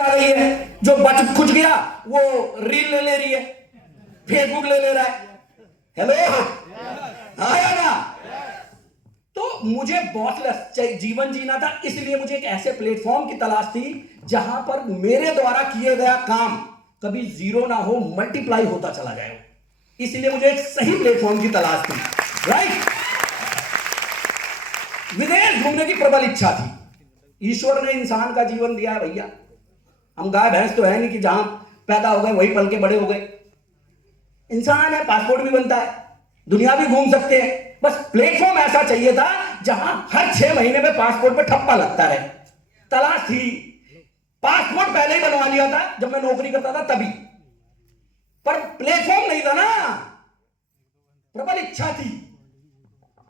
आ रही है, जो बच खुच गया वो रील ले रही है, फेसबुक ले रहा है। हेलो, आया ना? तो मुझे बॉसलेस जीवन जीना था, इसलिए मुझे एक ऐसे प्लेटफॉर्म की तलाश थी जहां पर मेरे द्वारा किए गया काम कभी जीरो ना हो, मल्टीप्लाई होता चला जाए। इसलिए मुझे एक सही प्लेटफॉर्म की तलाश थी, राइट? विदेश घूमने की प्रबल इच्छा थी। ईश्वर ने इंसान का जीवन दिया है भैया, हम गाय भैंस तो है नहीं कि जहां पैदा हो गए वहीं पल के बड़े हो गए। इंसान है, पासपोर्ट भी बनता है, दुनिया भी घूम सकते हैं। बस प्लेटफॉर्म ऐसा चाहिए था जहां हर 6 महीने में पासपोर्ट पे ठप्पा लगता रहे। तलाश थी। पासपोर्ट पहले ही बनवा लिया था जब मैं नौकरी करता था तभी, पर प्लेटफॉर्म नहीं था ना, प्रबल इच्छा थी।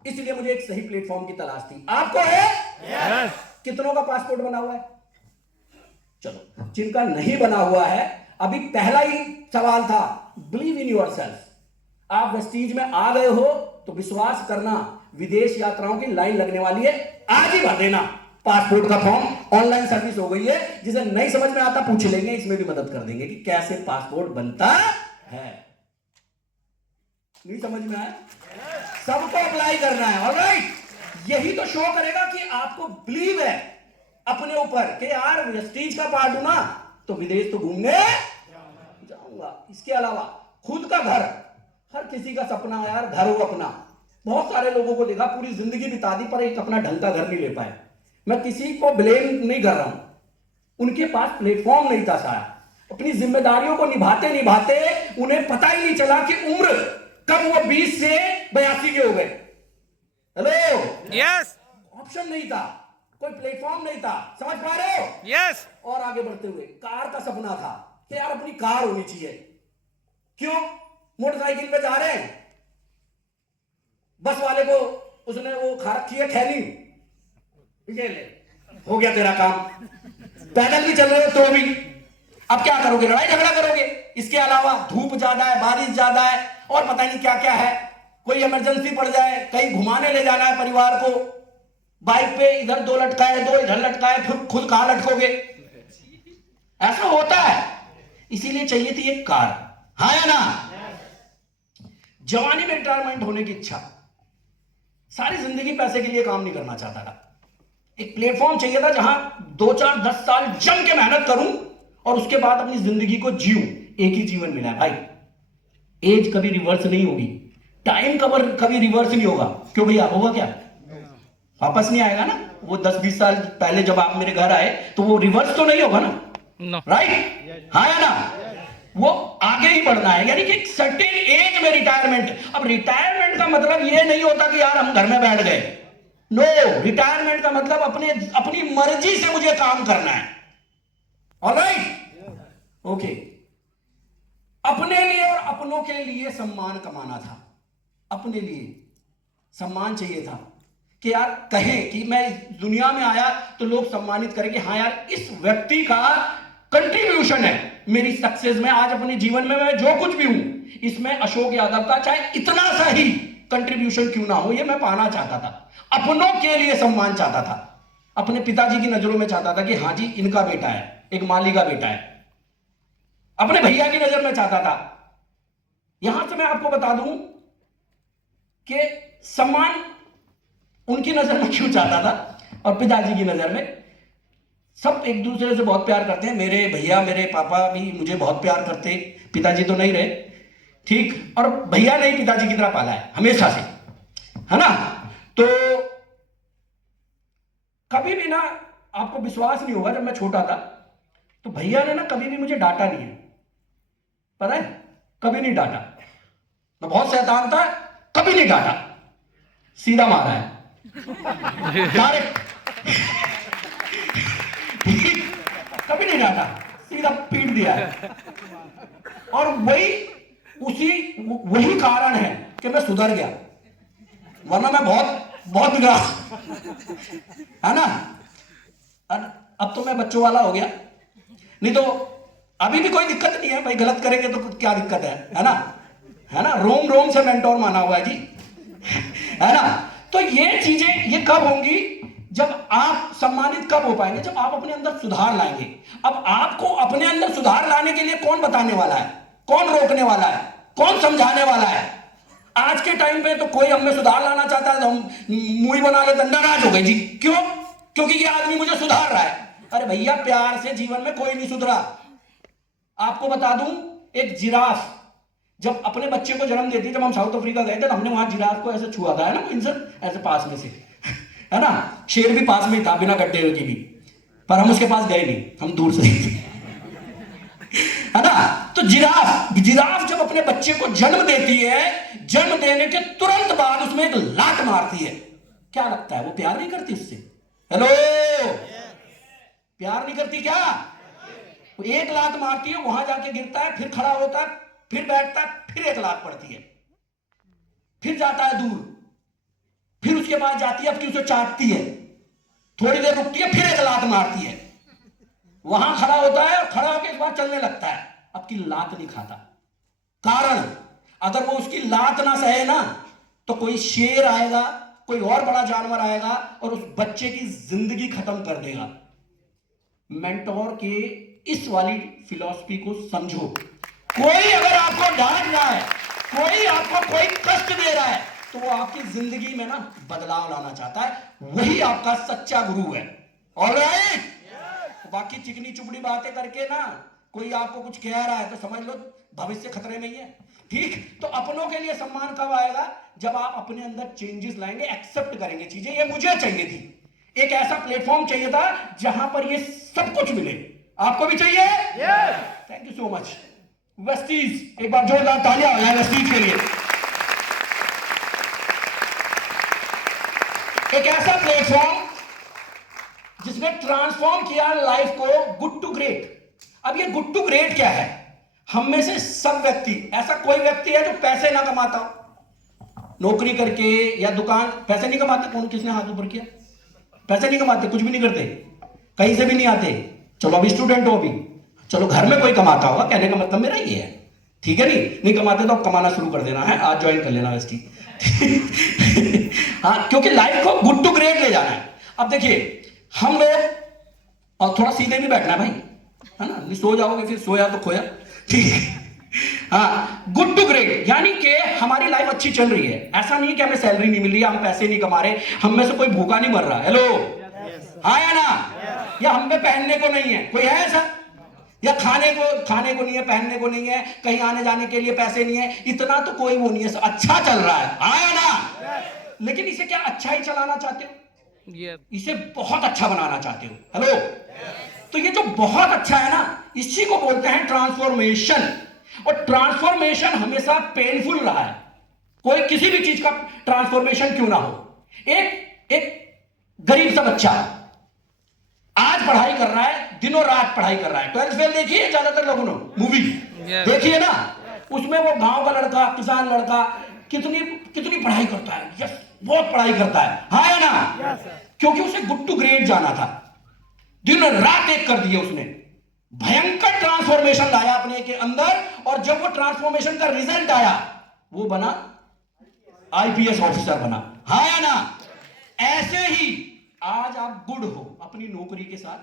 इसलिए मुझे एक सही प्लेटफॉर्म की तलाश थी। आपको है? yes. कितनों का पासपोर्ट बना हुआ है? चलो, जिनका नहीं बना हुआ है, अभी पहला ही सवाल था, बिलीव इन योरसेल्फ। आप वेस्टीज में आ गए हो तो विश्वास करना, विदेश यात्राओं की लाइन लगने वाली है, आज ही भर देना पासपोर्ट का फॉर्म। ऑनलाइन सर्विस हो गई है, जिसे नहीं समझ में आता पूछ लेंगे, इसमें भी मदद कर देंगे कि कैसे पासपोर्ट बनता है। नहीं समझ में आया? सबको अप्लाई करना है, ऑलराइट? यही तो शो करेगा कि आपको बिलीव है अपने ऊपर कि यार वेस्टीज का पार्ट हूं ना, तो विदेश तो घूमने जाऊंगा। इसके अलावा खुद का घर, हर किसी का सपना है यार, घर हो अपना। बहुत सारे लोगों को देखा, पूरी जिंदगी बिता दी पर एक अपना ढंग का घर नहीं ले पाए। मैं किसी को ब्लेम नहीं कर रहा हूं, उनके पास प्लेटफॉर्म नहीं था शायद। अपनी जिम्मेदारियों को निभाते निभाते उन्हें पता ही नहीं चला कि उम्र कब वो 20 से 82 के हो गए। Hello, yes. ऑप्शन नहीं था, कोई प्लेटफॉर्म नहीं था, समझ पा रहे हो? यस। और आगे बढ़ते हुए कार का सपना था कि यार अपनी कार होनी चाहिए। क्यों? मोटरसाइकिल पे जा रहे हैं, बस वाले को उसने वो खा रखी है थैली, ये ले, हो गया तेरा काम। पैदल भी चल रहे हो तो भी, अब क्या करोगे? लड़ाई झगड़ा करोगे। इसके अलावा धूप ज्यादा है, बारिश ज्यादा है, और पता नहीं क्या क्या है, कोई इमरजेंसी पड़ जाए, कहीं घुमाने ले जाना है परिवार को, बाइक पे इधर 2 लटकाए, 2 इधर लटकाए, फिर खुद कहां लटकोगे? ऐसा होता है। इसीलिए चाहिए थी एक कार, हाँ या ना? जवानी में रिटायरमेंट होने की इच्छा, सारी जिंदगी पैसे के लिए काम नहीं करना चाहता था। एक प्लेटफॉर्म चाहिए था जहां 2, 4, 10 साल जम के मेहनत करूं और उसके बाद अपनी जिंदगी को जीऊं। एक ही जीवन मिला है भाई, एज कभी रिवर्स नहीं होगी, टाइम कभी रिवर्स नहीं होगा। क्यों भैया, होगा क्या? वापस नहीं आएगा ना। वो 10-20 साल पहले जब आप मेरे घर आए तो वो रिवर्स तो नहीं होगा ना, राइट? हाँ या ना? वो आगे ही बढ़ना है, यानी कि एक सर्टेन एज में रिटायरमेंट। अब रिटायरमेंट का मतलब ये नहीं होता कि यार हम घर में बैठ गए। नो, रिटायरमेंट का मतलब अपनी मर्जी से मुझे काम करना है। Alright, okay. अपने लिए और अपनों के लिए सम्मान कमाना था। अपने लिए सम्मान चाहिए था कि यार कहें कि मैं इस दुनिया में आया तो लोग सम्मानित करें कि हाँ यार, इस व्यक्ति का कंट्रीब्यूशन है मेरी सक्सेस में। आज अपने जीवन में मैं जो कुछ भी हूं, इसमें अशोक यादव का चाहे इतना सा ही कंट्रीब्यूशन क्यों ना हो, ये मैं पाना चाहता था। अपनों के लिए सम्मान चाहता था। अपने पिताजी की नजरों में चाहता था कि हाँ जी, इनका बेटा है, एक माली का बेटा है। अपने भैया की नजर में चाहता था। यहां से मैं आपको बता दूं कि सम्मान उनकी नजर में क्यों चाहता था और पिताजी की नजर में। सब एक दूसरे से बहुत प्यार करते हैं, मेरे भैया मेरे पापा भी मुझे बहुत प्यार करते, पिताजी तो नहीं रहे, ठीक? और भैया ने पिताजी की तरह पाला है हमेशा से, है ना? तो कभी भी ना, आपको विश्वास नहीं होगा, जब मैं छोटा था तो भैया ने ना कभी भी मुझे डांटा नहीं है, पता है? कभी नहीं डांटा। मैं बहुत शैतान था, कभी नहीं डांटा, सीधा मारा है कभी नहीं डांटा, सीधा पीट दिया है। और वही कारण है कि मैं सुधर गया, वरना मैं बहुत बिगड़ा, है ना? अब तो मैं बच्चों वाला हो गया, नहीं तो अभी भी कोई दिक्कत नहीं है भाई, गलत करेंगे तो क्या दिक्कत है ना? है ना? रोम रोम से मेंटोर माना हुआ है जी, है ना? तो ये चीजें ये कब होंगी जब आप सम्मानित कब हो पाएंगे? जब आप अपने अंदर सुधार लाएंगे। अब आपको अपने अंदर सुधार लाने के लिए कौन बताने वाला है, कौन रोकने वाला है, कौन समझाने वाला है? आज के टाइम पे तो कोई हमें सुधार लाना चाहता है तो हम मुंह बना लेते, नाराज हो गए जी। क्यों? क्योंकि ये आदमी मुझे सुधार रहा है। अरे भैया, प्यार से जीवन में कोई नहीं सुधरा। आपको बता दूं, एक जिराफ जब अपने बच्चे को जन्म देती है, जब हम साउथ अफ्रीका गए थे तो हमने वहां जिराफ को ऐसे छुआ था, है ना, इनसे ऐसे पास में से, है ना। शेर भी पास में था बिना गड्ढे की भी, पर हम उसके पास गए नहीं, हम दूर से है ना। तो जिराफ जब अपने बच्चे को जन्म देती है, जन्म देने के तुरंत बाद उसमें एक लात मारती है। क्या लगता है वो प्यार नहीं करती उससे? हेलो, प्यार नहीं करती क्या? वो एक लात मारती है, वहां जाके गिरता है, फिर खड़ा होता है, फिर बैठता है, फिर एक लात पड़ती है, फिर जाता है दूर, फिर उसके बाद जाती है, अब कि उसे चाटती है, थोड़ी देर रुकती है, फिर एक लात मारती है, वहां खड़ा होता है और खड़ा होकर इस बार चलने लगता है, अब की लात नहीं खाता। कारण, अगर वो उसकी लात ना सहे ना तो कोई शेर आएगा, कोई और बड़ा जानवर आएगा और उस बच्चे की जिंदगी खत्म कर देगा। मेंटोर के इस वाली फिलॉसफी को समझो। कोई अगर आपको डांट रहा है, कोई आपको कोई कष्ट दे रहा है, तो वो आपकी जिंदगी में ना बदलाव लाना चाहता है, वही आपका सच्चा गुरु है। ऑलराइट? बाकी चिकनी चुपड़ी बातें करके ना कोई आपको कुछ कह रहा है तो समझ लो भविष्य खतरे में ही है। ठीक? तो अपनों के लिए सम्मान कब आएगा? जब आप अपने अंदर चेंजेस लाएंगे, एक्सेप्ट करेंगे चीजें। ये मुझे चाहिए थी, एक ऐसा प्लेटफॉर्म चाहिए था जहां पर ये सब कुछ मिले। आपको भी चाहिए? Thank you so much Vestige. एक बार जोरदार तालियां हो जाए वेस्टीज के लिए। एक ऐसा प्लेटफॉर्म जिसने ट्रांसफॉर्म किया लाइफ को गुड टू ग्रेट। अब ये गुड टू ग्रेट क्या है? हम में से सब व्यक्ति, ऐसा कोई व्यक्ति है जो पैसे ना कमाता हो, नौकरी करके या दुकान, पैसे नहीं कमाते? कौन, किसने हाथ ऊपर किया? पैसे नहीं कमाते, कुछ भी नहीं करते, कहीं से भी नहीं आते। चलो अभी स्टूडेंट हो, अभी चलो घर में कोई कमाता होगा, कहने का मतलब मेरा ये है, ठीक है। नहीं कमाते तो अब कमाना शुरू कर देना है, आज ज्वाइन कर लेना वेस्टी। हाँ, क्योंकि लाइफ को गुड टू ग्रेट ले जाना है। अब देखिए हम लोग, और थोड़ा सीधे भी बैठना है भाई, है ना, नहीं सो जाओगे फिर सोया तो खोया। ठीक है? हाँ, गुड टू ग्रेट यानी कि हमारी लाइफ अच्छी चल रही है। ऐसा नहीं कि हमें सैलरी नहीं मिल रही है, हम पैसे नहीं कमा रहे, हम में से कोई भूखा नहीं मर रहा। हेलो, हाँ या ना? या हम पे पहनने को नहीं है, कोई है ऐसा? या खाने को नहीं है, पहनने को नहीं है, कहीं आने जाने के लिए पैसे नहीं है, इतना तो कोई वो नहीं है, अच्छा चल रहा है, हाँ या ना? लेकिन इसे क्या अच्छा ही चलाना चाहते हो? इसे बहुत अच्छा बनाना चाहते हो। हेलो, तो ये जो बहुत अच्छा है ना, इसी को बोलते हैं ट्रांसफॉर्मेशन। और ट्रांसफॉर्मेशन हमेशा पेनफुल रहा है। कोई किसी भी चीज का ट्रांसफॉर्मेशन क्यों ना हो। एक गरीब सा बच्चा आज पढ़ाई कर रहा है, दिनों रात पढ़ाई कर रहा है। 12th फेल देखी है ज्यादातर लोगों ने, मूवी देखी है ना? उसमें वो गांव का लड़का, किसान लड़का कितनी पढ़ाई करता है, यस, बहुत पढ़ाई करता है, हाँ या ना? क्योंकि उसे गुड टू ग्रेट जाना था, दिन रात एक कर दिए उसने, भयंकर ट्रांसफॉर्मेशन लाया अपने के अंदर। और जब वो ट्रांसफॉर्मेशन का रिजल्ट आया, वो बना आईपीएस ऑफिसर बना, हाँ या ना? ऐसे ही आज आप गुड हो अपनी नौकरी के साथ,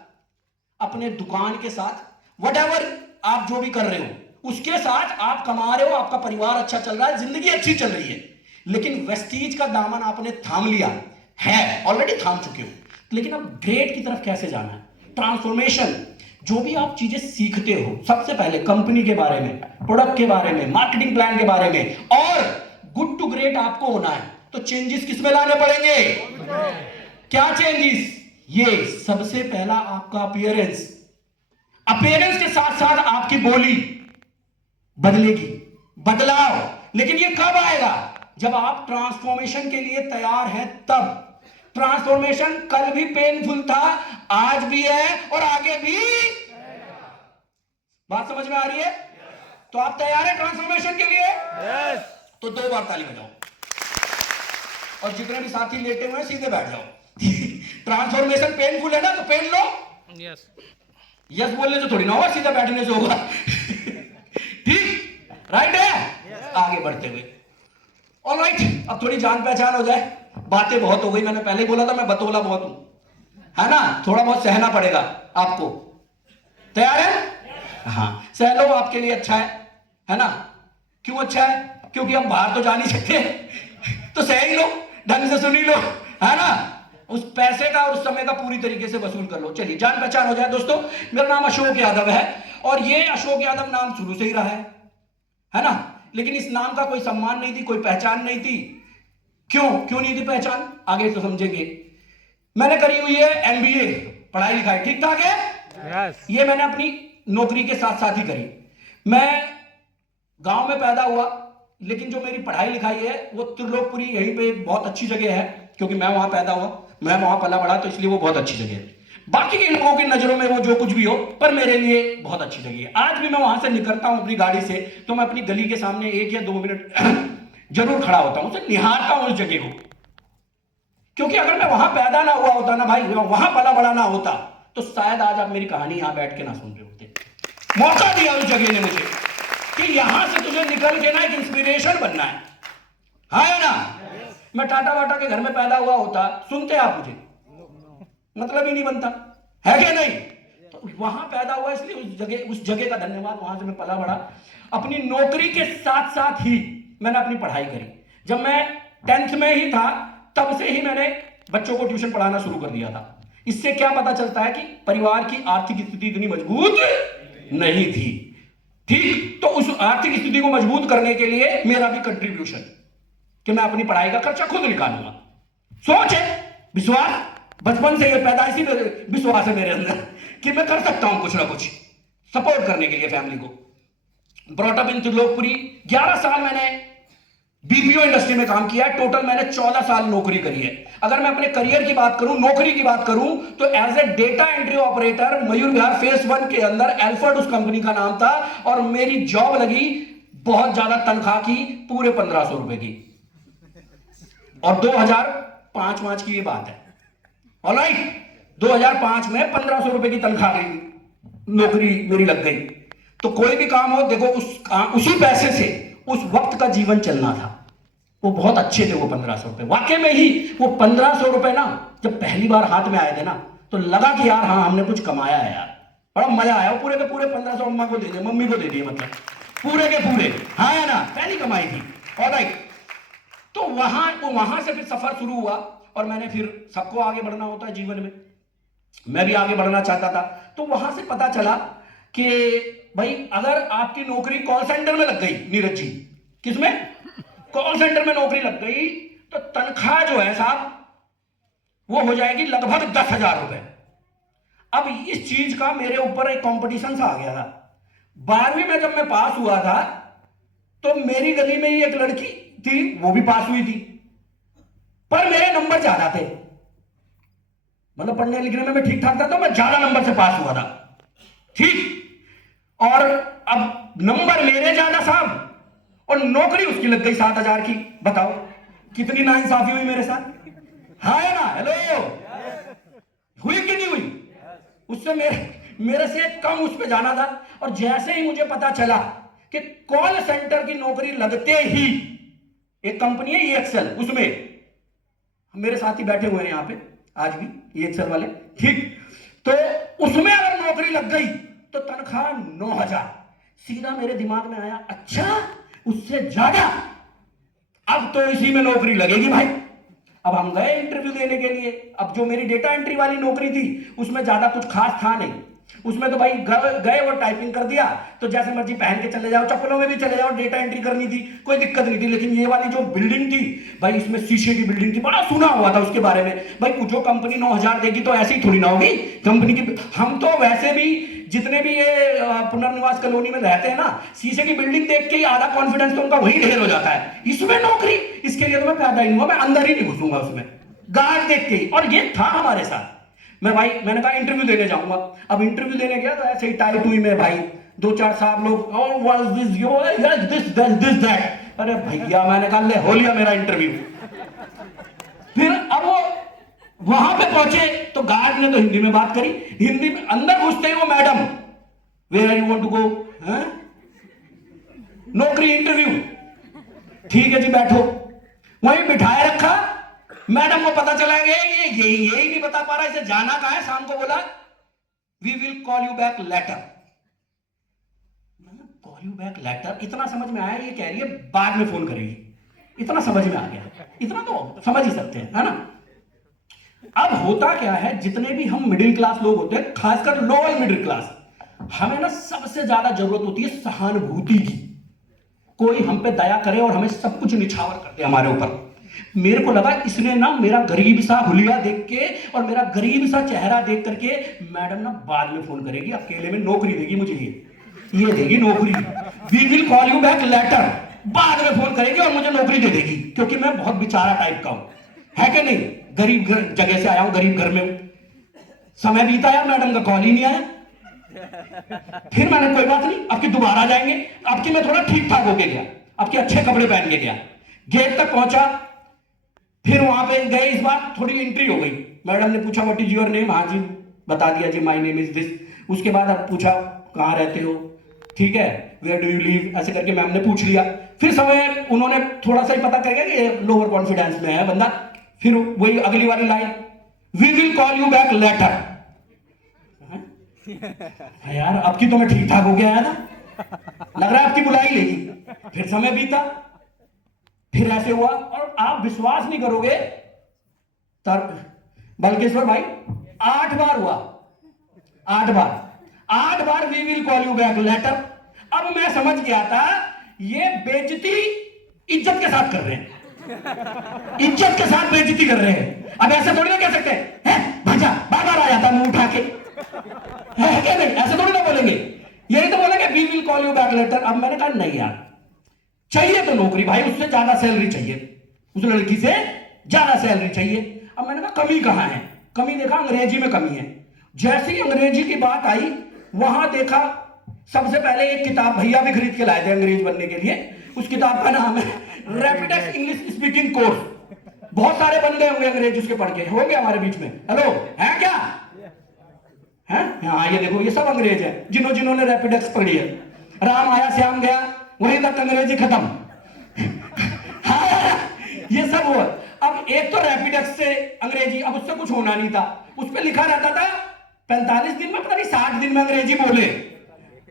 अपने दुकान के साथ, व्हाटएवर आप जो भी कर रहे हो उसके साथ आप कमा रहे हो, आपका परिवार अच्छा चल रहा है, जिंदगी अच्छी चल रही है। लेकिन वेस्टीज का दामन आपने थाम लिया है, ऑलरेडी थाम चुके हो, लेकिन अब ग्रेड की तरफ कैसे जाना है? ट्रांसफॉर्मेशन, जो भी आप चीजें सीखते हो, सबसे पहले कंपनी के बारे में, प्रोडक्ट के बारे में, मार्केटिंग प्लान के बारे में, और गुड टू ग्रेट आपको होना है, तो चेंजेस किसमें लाने पड़ेंगे? क्या चेंजेस? ये सबसे पहला आपका अपीयरेंस के साथ साथ आपकी बोली बदलेगी, बदलाव। लेकिन ये कब आएगा? जब आप ट्रांसफॉर्मेशन के लिए तैयार हैं तब। ट्रांसफॉर्मेशन कल भी पेनफुल था, आज भी है और आगे भी। बात समझ में आ रही है? तो आप तैयार हैं ट्रांसफॉर्मेशन के लिए? तो 2 बार ताली बजाओ, और जितने भी साथी लेटे हुए हैं सीधे बैठ जाओ। ट्रांसफॉर्मेशन पेनफुल है ना, तो पेन लो। यस बोलने से थोड़ी ना होगा, सीधा बैठने से होगा। ठीक, राइट है? आगे बढ़ते हुए, ऑलराइट, अब थोड़ी जान पहचान हो जाए। बातें बहुत हो गई, मैंने पहले बोला था मैं बतौला बहुत हूं, है ना, थोड़ा बहुत सहना पड़ेगा आपको। तैयार है? हाँ, सह लो, आपके लिए अच्छा है ना। क्यों अच्छा है? क्योंकि हम बाहर तो जा नहीं सकते, तो सह ही लो, ढंग से सुन ही लो, है ना। उस पैसे का और उस समय का पूरी तरीके से वसूल कर लो। चलिए, जान पहचान हो जाए दोस्तों। मेरा नाम अशोक यादव है और ये अशोक यादव नाम शुरू से ही रहा है ना। लेकिन इस नाम का कोई सम्मान नहीं थी, कोई पहचान नहीं थी। क्यों क्यों नहीं थी पहचान, आगे तो समझेंगे। मैंने करी हुई है एमबीए, पढ़ाई लिखाई ठीक ठाक है। ये मैंने अपनी नौकरी के साथ साथ ही करी। मैं गांव में पैदा हुआ, लेकिन जो मेरी पढ़ाई लिखाई है वो त्रिलोकपुरी, यहीं पे एक बहुत अच्छी जगह है, क्योंकि मैं वहां पैदा हुआ, मैं वहां पला बड़ा, तो इसलिए वो बहुत अच्छी जगह है। बाकी के लोगों की नजरों में वो जो कुछ भी हो, पर मेरे लिए बहुत अच्छी जगह है। आज भी मैं वहां से निकलता हूं अपनी गाड़ी से, तो मैं अपनी गली के सामने 1 या 2 मिनट जरूर खड़ा होता हूं, उसे निहारता हूं उस जगह को। क्योंकि अगर मैं वहां पैदा ना हुआ होता ना भाई, वहां पला बड़ा ना होता, तो शायद आज आप मेरी कहानी यहां बैठ के ना सुन रहे होते। मौका दिया उस जगह ने मुझे कि यहां से तुझे निकल के ना एक इंस्पिरेशन बनना है ना। मैं टाटा वाटा के घर में पैदा हुआ होता, सुनते आप मुझे, मतलब ही नहीं बनता, है क्या नहीं। तो वहां पैदा हुआ, इसलिए उस जगह का धन्यवाद, वहां से मैं पला बड़ा। अपनी नौकरी के साथ साथ ही मैंने अपनी पढ़ाई करी। जब मैं 10th में ही था, तब से ही मैंने बच्चों को ट्यूशन पढ़ाना शुरू कर दिया था। इससे क्या पता चलता है कि परिवार की आर्थिक स्थिति इतनी मजबूत नहीं थी। ठीक, तो उस आर्थिक स्थिति को मजबूत करने के लिए मेरा भी कंट्रीब्यूशन, कि मैं अपनी पढ़ाई का खर्चा खुद निकालूंगा। सोच है, विश्वास, बचपन से ये पैदाइशी विश्वास है मेरे अंदर कि मैं कर सकता हूं कुछ ना कुछ सपोर्ट करने के लिए फैमिली को। Brought up in Trilokpuri. 11 साल मैंने बीपीओ इंडस्ट्री में काम किया है। टोटल मैंने 14 साल नौकरी करी है। अगर मैं अपने करियर की बात करूं, नौकरी की बात करूं, तो as a data entry operator Mayur Vihar phase 1 के अंदर एल्फर्ड उस कंपनी का नाम था, और मेरी जॉब लगी बहुत ज्यादा तनख्वाह की, पूरे 1500 रुपए की, और 2005 की ये बात है। ऑलराइट, 2005 में 1500 रुपए की तनख्वाह नौकरी मेरी लग गई। तो कोई भी काम हो, देखो उसी पैसे से उस वक्त का जीवन चलना था। वो बहुत अच्छे थे वो 1500 रुपए, वाकई में ही वो 1500 रुपए ना जब पहली बार हाथ में आए थे ना, तो लगा कि यार हाँ, हमने कुछ कमाया है यार, बड़ा मजा आया। वो पूरे के पूरे 1500 अम्मा को दे दिए, मम्मी को दे दिए, मतलब पूरे के पूरे, हाँ है ना, पहली कमाई थी। ऑलराइट, तो वहां से फिर सफर शुरू हुआ, और मैंने फिर, सबको आगे बढ़ना होता है जीवन में, मैं भी आगे बढ़ना चाहता था। तो वहां से पता चला कि भाई अगर आपकी नौकरी कॉल सेंटर में लग गई, नीरज जी, किसमें, कॉल सेंटर में नौकरी लग गई, तो तनख्वाह जो है साहब वो हो जाएगी लगभग 10,000 रुपए। अब इस चीज का मेरे ऊपर एक कंपटीशन सा आ गया था। 12वीं में जब मैं पास हुआ था, तो मेरी गली में ही एक लड़की थी, वो भी पास हुई थी, पर मेरे नंबर ज्यादा थे, मतलब पढ़ने लिखने में मैं ठीक ठाक था, तो मैं ज्यादा नंबर से पास हुआ था। ठीक, और अब नंबर मेरे ज्यादा साहब, और नौकरी उसकी लग गई 7,000 की। बताओ कितनी नाइंसाफी हुई मेरे साथ, हाँ है ना। हेलो, हुई कि नहीं हुई? उससे मेरे से कम उस पर जाना था। और जैसे ही मुझे पता चला कि कॉल सेंटर की नौकरी लगते ही, एक कंपनी है EXL, उसमें मेरे साथी बैठे हुए हैं यहाँ पे आज भी, EXL वाले, ठीक, तो उसमें अगर नौकरी लग गई तो तनख्वाह 9,000। सीधा मेरे दिमाग में आया, अच्छा उससे ज्यादा, अब तो इसी में नौकरी लगेगी भाई। अब हम गए इंटरव्यू देने के लिए। अब जो मेरी डेटा एंट्री वाली नौकरी थी, उसमें ज्यादा कुछ खास था नहीं, उसमें तो भाई गए और टाइपिंग कर दिया, तो जैसे मर्जी पहन के चले जाओ, चप्पलों में भी चले जाओ, डेटा एंट्री करनी थी, कोई दिक्कत नहीं थी। लेकिन ये वाली जो बिल्डिंग थी भाई, इसमें शीशे की बिल्डिंग थी, बड़ा सुना हुआ था उसके बारे में। भाई जो कंपनी 9,000 देगी तो ऐसी ही थोड़ी ना होगी कंपनी की। हम तो वैसे भी जितने भी ये पुनर्निवास कॉलोनी में रहते हैं ना, शीशे की बिल्डिंग देख के ही आधा कॉन्फिडेंस तो उनका वही ढेर हो जाता है। इसमें नौकरी, इसके लिए तो मैं पैदा ही नहीं हुआ, मैं अंदर ही नहीं घुसूंगा उसमें, गार्ड देख के ही। और ये था हमारे साथ। मैंने कहा इंटरव्यू देने जाऊंगा। अब इंटरव्यू देने गया तो ऐसे ही टाई टुई में भाई 2-4 साहब लोग, oh what is this, yo this that. अरे भैया, मैंने कहा ले हो लिया मेरा इंटरव्यू। फिर अब वो वहां पे पहुंचे तो गार्ड ने तो हिंदी में बात करी, हिंदी में। अंदर घुसते ही वो madam, where are you want to go, नौकरी इंटरव्यू, ठीक है जी बैठो। वहीं बिठाए रखा, मैडम को पता चला ये यही नहीं बता पा रहा, इसे जाना कहां है। शाम को बोला we will call you back later. Call you back later, इतना समझ में आया, ये कह रही है बाद में फोन करेगी। इतना समझ में आ गया, इतना तो समझ ही सकते हैं, है ना। अब होता क्या है, जितने भी हम मिडिल क्लास लोग होते हैं, खासकर लोअर मिडिल क्लास, हमें ना सबसे ज्यादा जरूरत होती है सहानुभूति की। कोई हम पे दया करे और हमें सब कुछ निछावर कर दे हमारे ऊपर। मेरे को लगा इसने ना मेरा गरीब सा हुलिया देख के और मेरा गरीब सा चेहरा देख करके मैडम ना बाद में फोन करेगी, अकेले में नौकरी देगी मुझे, ये देगी नौकरी। We will call you back later, बाद में फोन करेगी और मुझे नौकरी दे देगी, क्योंकि मैं बहुत बेचारा टाइप का हूं, है कि नहीं। गरीब जगह से आया हूं, गरीब घर में हूं। समय बीता यार, मैडम का कॉल ही नहीं आया। फिर मैंने कोई बात नहीं, अब की दोबारा जाएंगे। अब की मैं थोड़ा ठीक ठाक होके गया, अब के अच्छे कपड़े पहन के गया, गेट तक पहुंचा। फिर वहां पे गए, इस बार थोड़ी एंट्री हो गई। मैडम ने पूछा व्हाट इज योर नेम, हाँ जी बता दिया जी, माय नेम इज दिस। उसके बाद अब पूछा कहां रहते हो, ठीक है, वेयर डू यू लिव, ऐसे करके मैम ने पूछ लिया। फिर समय उन्होंने थोड़ा सा ही पता कर गया कि लोअर कॉन्फिडेंस में है बंदा। फिर वही अगली वाली line, we will call you back later. यार अब की तो मैं ठीक ठाक हो गया है ना, लग रहा है आपकी बुलाई लेगी। फिर समय बीता, फिर ऐसे हुआ, और आप विश्वास नहीं करोगे तब बल्केश्वर भाई 8 बार हुआ, 8 बार we will call you back later. अब मैं समझ गया था ये बेइज्जती इज्जत के साथ कर रहे हैं, इज्जत के साथ बेइज्जती कर रहे हैं। अब ऐसे थोड़ी ना कह सकते हैं भाजा बार बार आ जाता मुंह उठा के, है क्या नहीं, ऐसे थोड़ी ना बोलेंगे। यही तो बोलेंगे we will call you back later. अब मैंने कहा नहीं यार, चाहिए तो नौकरी भाई, उससे ज्यादा सैलरी चाहिए, उस लड़की से ज्यादा सैलरी चाहिए। अब मैंने कहा कमी कहां है, कमी देखा अंग्रेजी में कमी है। जैसे ही अंग्रेजी की बात आई, वहां देखा सबसे पहले एक किताब भैया भी खरीद के लाए थे अंग्रेज बनने के लिए। उस किताब का नाम है रैपिडेक्स इंग्लिश स्पीकिंग कोर्स। बहुत सारे बंदे होंगे अंग्रेज उसके पढ़ के, होंगे हमारे बीच में। हेलो, है क्या है? हाँ ये देखो, ये सब अंग्रेज है जिन्होंने रैपिडेक्स पढ़ी है। राम आया श्याम गया, वहीं तक अंग्रेजी खत्म। हाँ, ये सब हुआ। अब एक तो रैपिडेक्स से अंग्रेजी, अब उससे कुछ होना नहीं था, उस पर लिखा रहता था 45 दिन में, पता नहीं 60 दिन में अंग्रेजी बोले।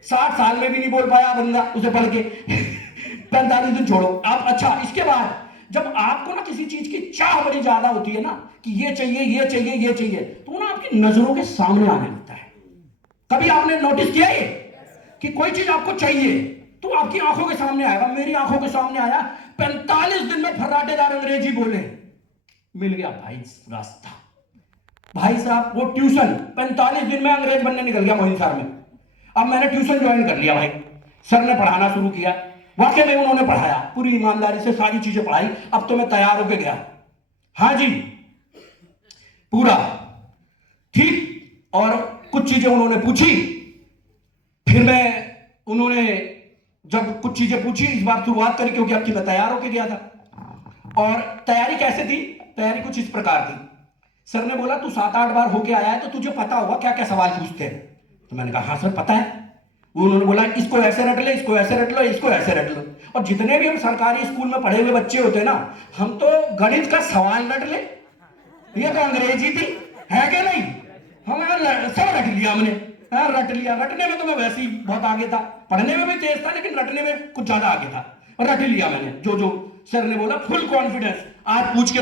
60 साल में भी नहीं बोल पाया बंदा उसे पढ़ के। 45 दिन छोड़ो। अब अच्छा, इसके बाद जब आपको ना किसी चीज की चाह बड़ी ज्यादा होती है ना, कि ये चाहिए ये चाहिए ये चाहिए, तो ना आपकी नजरों के सामने आने लगता है। कभी आपने नोटिस किया ये कि कोई चीज आपको चाहिए तो आपकी आंखों के सामने आएगा। मेरी आंखों के सामने आया, 45 दिन में फर्राटेदार अंग्रेजी बोले, मिल गया भाई रास्ता। भाई साहब वो ट्यूशन 45 दिन में अंग्रेज बनने निकल गया मोहिंसार में। अब मैंने ट्यूशन ज्वाइन कर लिया भाई, सर ने पढ़ाना शुरू किया, वाकई में उन्होंने पढ़ाया, पूरी ईमानदारी से सारी चीजें पढ़ाई। अब तो मैं तैयार होकर गया, हाँ जी पूरा ठीक। और कुछ चीजें उन्होंने पूछी, फिर उन्होंने जब कुछ चीजें पूछी, इस बार शुरुआत करी क्योंकि अब की मैं तैयार होकर गया था। और तैयारी कैसे थी, तैयारी कुछ इस प्रकार थी। सर ने बोला तू 7-8 बार होके आया है तो तुझे पता होगा क्या क्या सवाल पूछते हैं। तो मैंने कहा हाँ सर पता है। उन्होंने बोला इसको ऐसे रट ले, इसको ऐसे रट लो, इसको ऐसे रट लो। और जितने भी हम सरकारी स्कूल में पढ़े हुए बच्चे होते हैं ना, हम तो गणित का सवाल रट ले, ये तो अंग्रेजी थी, है क्या नहीं, हमें सब रट लिया हमने। हाँ रट लिया, रटने में तो मैं वैसे ही बहुत आगे था, पढ़ने में भी तेज था लेकिन रटने में कुछ ज्यादा आगे था, और रट लिया मैंने जो जो सर ने बोला, फुल कॉन्फिडेंस। आज पूछ के